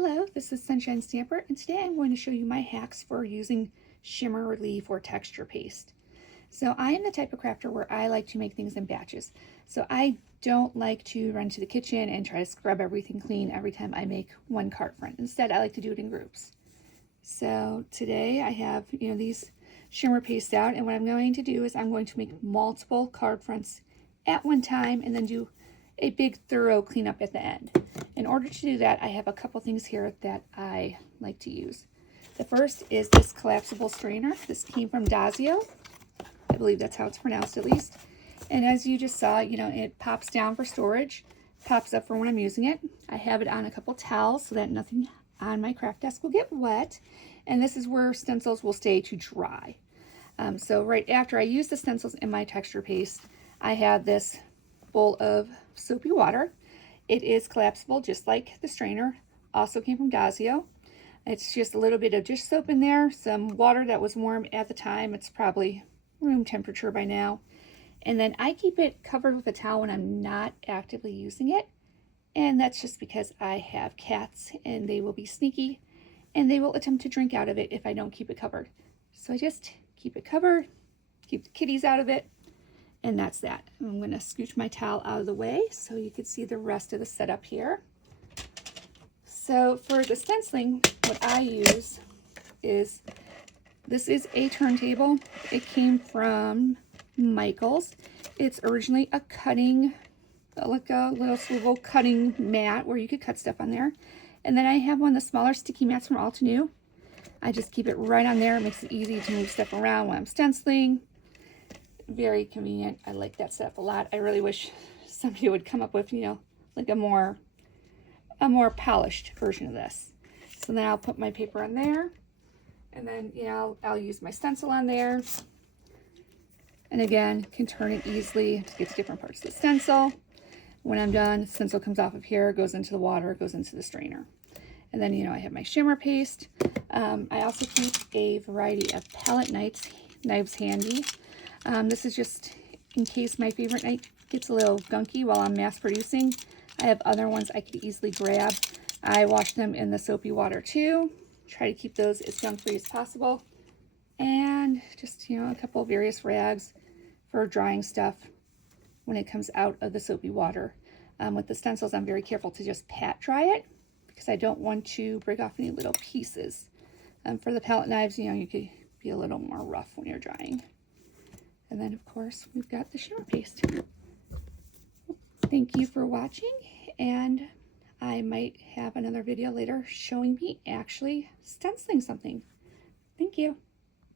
Hello, this is Sunshine Stamper, and today I'm going to show you my hacks for using shimmer relief or texture paste. So I am the type of crafter where I like to make things in batches. So I don't like to run to the kitchen and try to scrub everything clean every time I make one card front. Instead, I like to do it in groups. So today I have, these shimmer paste out, and what I'm going to do is I'm going to make multiple card fronts at one time and then do a big thorough cleanup at the end. In order to do that, I have a couple things here that I like to use. The first is this collapsible strainer. This came from Dazio. I believe that's how it's pronounced at least. And as you just saw, it pops down for storage, pops up for when I'm using it. I have it on a couple towels so that nothing on my craft desk will get wet. And this is where stencils will stay to dry. So right after I use the stencils in my texture paste, I have this bowl of soapy water. It is collapsible just like the strainer. Also came from Dazio. It's just a little bit of dish soap in there, some water that was warm at the time. It's probably room temperature by now. And then I keep it covered with a towel when I'm not actively using it. And that's just because I have cats and they will be sneaky and they will attempt to drink out of it if I don't keep it covered. So I just keep it covered, keep the kitties out of it, and that's that. I'm going to scooch my towel out of the way so you can see the rest of the setup here. So for the stenciling, what I use is, this is a turntable. It came from Michael's. It's originally a cutting, like a little swivel cutting mat where you could cut stuff on there. And then I have one of the smaller sticky mats from Altenew. I just keep it right on there. It makes it easy to move stuff around when I'm stenciling. Very convenient. I like that setup a lot. I really wish somebody would come up with, like a more polished version of this. So then I'll put my paper on there, and then, I'll use my stencil on there. And again, can turn it easily to get to different parts of the stencil. When I'm done, the stencil comes off of here, goes into the water, goes into the strainer. And then, I have my shimmer paste. I also keep a variety of palette knives handy. This is just in case my favorite knife gets a little gunky while I'm mass producing. I have other ones I could easily grab. I wash them in the soapy water too. Try to keep those as gunk free as possible. And just, a couple of various rags for drying stuff when it comes out of the soapy water. With the stencils, I'm very careful to just pat dry it because I don't want to break off any little pieces. For the palette knives, you could be a little more rough when you're drying. And then, of course, we've got the shimmer paste. Thank you for watching, and I might have another video later showing me actually stenciling something. Thank you.